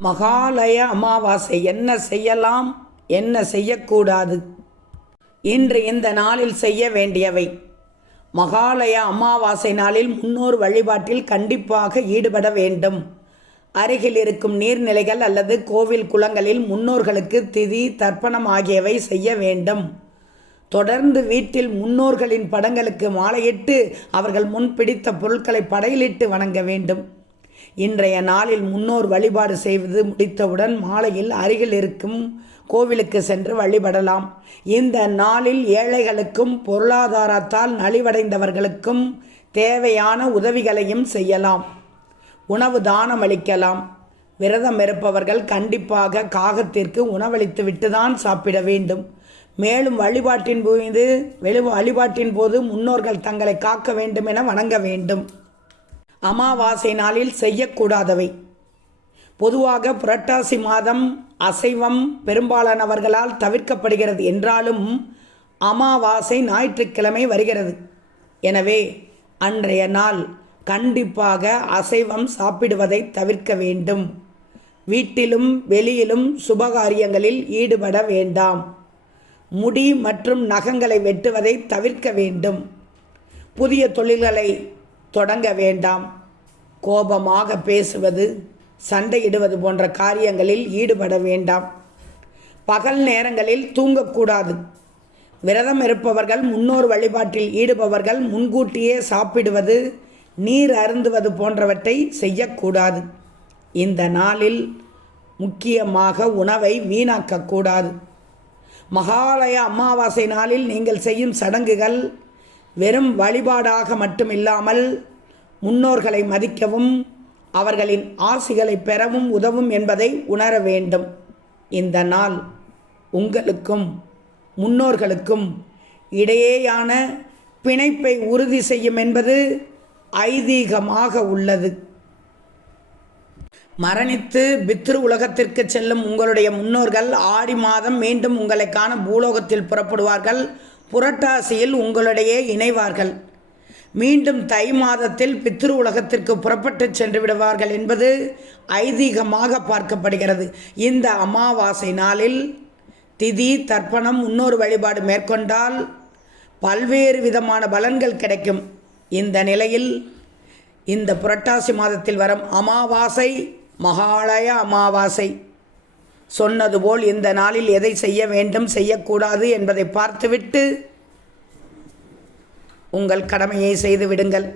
மகாலய அமாவாசை என்ன செய்யலாம்? என்ன செய்யக்கூடாது? இன்று இந்த நாளில் செய்ய வேண்டியவை. மகாலய அமாவாசை நாளில் முன்னோர் வழிபாட்டில் கண்டிப்பாக ஈடுபட வேண்டும். அருகில் இருக்கும் நீர்நிலைகள் அல்லது கோவில் குளங்களில் முன்னோர்களுக்கு திதி தர்ப்பணம் ஆகியவை செய்ய வேண்டும். தொடர்ந்து வீட்டில் முன்னோர்களின் படங்களுக்கு மாலையிட்டு அவர்கள் முன் பிடித்த பொருட்களை படையிலிட்டு வணங்க வேண்டும். இன்றைய நாளில் முன்னோர் வழிபாடு செய்வது முடித்தவுடன் மாலையில் அருகில் இருக்கும் கோவிலுக்கு சென்று வழிபடலாம். இந்த நாளில் ஏழைகளுக்கும் பொருளாதாரத்தால் நலிவடைந்தவர்களுக்கும் தேவையான உதவிகளையும் செய்யலாம். உணவு தானம் அளிக்கலாம். விரதம் இருப்பவர்கள் கண்டிப்பாக காகத்திற்கு உணவளித்து விட்டுதான் சாப்பிட வேண்டும். மேலும் வழிபாட்டின் போது வெளி வழிபாட்டின் போது முன்னோர்கள் தங்களை காக்க வேண்டும் என வணங்க வேண்டும். அமாவாசை நாளில் செய்யக்கூடாதவை. பொதுவாக புரட்டாசி மாதம் அசைவம் பெரும்பாலானவர்களால் தவிர்க்கப்படுகிறது என்றாலும் அமாவாசை ஞாயிற்றுக்கிழமை வருகிறது. எனவே அன்றைய நாள் கண்டிப்பாக அசைவம் சாப்பிடுவதை தவிர்க்க வேண்டும். வீட்டிலும் வெளியிலும் சுபகாரியங்களில் ஈடுபட வேண்டாம். முடி மற்றும் நகங்களை வெட்டுவதை தவிர்க்க வேண்டும். புதிய தொழில்களை தொடங்க வேண்டாம். கோபமாக பேசுவது சண்டையிடுவது போன்ற காரியங்களில் ஈடுபட வேண்டாம். பகல் நேரங்களில் தூங்கக்கூடாது. விரதம் இருப்பவர்கள் முன்னோர் வழிபாட்டில் ஈடுபவர்கள் முன்கூட்டியே சாப்பிடுவது நீர் அருந்துவது போன்றவற்றை செய்யக்கூடாது. இந்த நாளில் முக்கியமாக உணவை வீணாக்கக்கூடாது. மகாலய அமாவாசை நாளில் நீங்கள் செய்யும் சடங்குகள் வெறும் வழிபாடாக மட்டும் இல்லாமல் முன்னோர்களை மதிக்கவும் அவர்களின் ஆசிகளை பெறவும் உதவும் என்பதை உணர வேண்டும். இந்த நாள் உங்களுக்கும் முன்னோர்களுக்கும் இடையேயான பிணைப்பை உறுதி செய்யும் என்பது ஐதீகமாக உள்ளது. மரணித்து பித்ரு உலகத்திற்கு செல்லும் உங்களுடைய முன்னோர்கள் ஆடி மாதம் மீண்டும் உங்களை காண பூலோகத்தில் புறப்படுவார்கள். புரட்டாசியில் உங்களுடைய இணைவார்கள். மீண்டும் தை மாதத்தில் பித்ரு உலகத்திற்கு புறப்பட்டு சென்று விடுவார்கள் என்பது ஐதீகமாக பார்க்கப்படுகிறது. இந்த அமாவாசை நாளில் திதி தர்ப்பணம் இன்னொரு வழிபாடு மேற்கொண்டால் பல்வேறு விதமான பலன்கள் கிடைக்கும். இந்த நிலையில் இந்த புரட்டாசி மாதத்தில் வரும் அமாவாசை மகாலய அமாவாசை. சொன்னது போல் இந்த நாளில் எதை செய்ய வேண்டும் செய்யக்கூடாது என்பதை பார்த்துவிட்டு உங்கள் கடமையை செய்து விடுங்கள்.